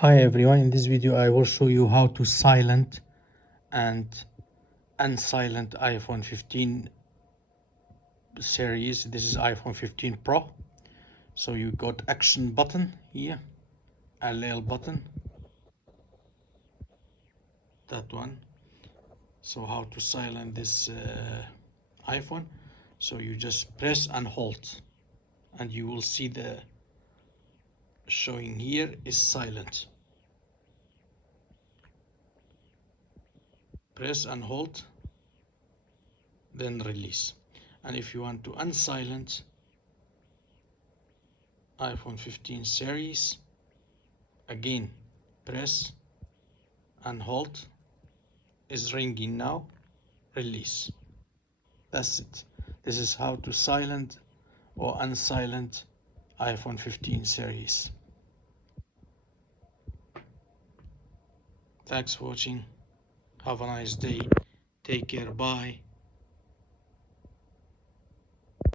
Hi everyone, in this video I will show you how to silent and unsilent iPhone 15 series. This is iPhone 15 Pro. So you got action button here, a little button, that one. So how to silent this iPhone? So you just press and hold and you will see the showing here is silent. Press and hold, then release. And if you want to unsilent iPhone 15 series, again press and hold, is ringing now, release. That's it. This is how to silent or unsilent iPhone 15 series. Thanks for watching. Have a nice day. Take care. Bye.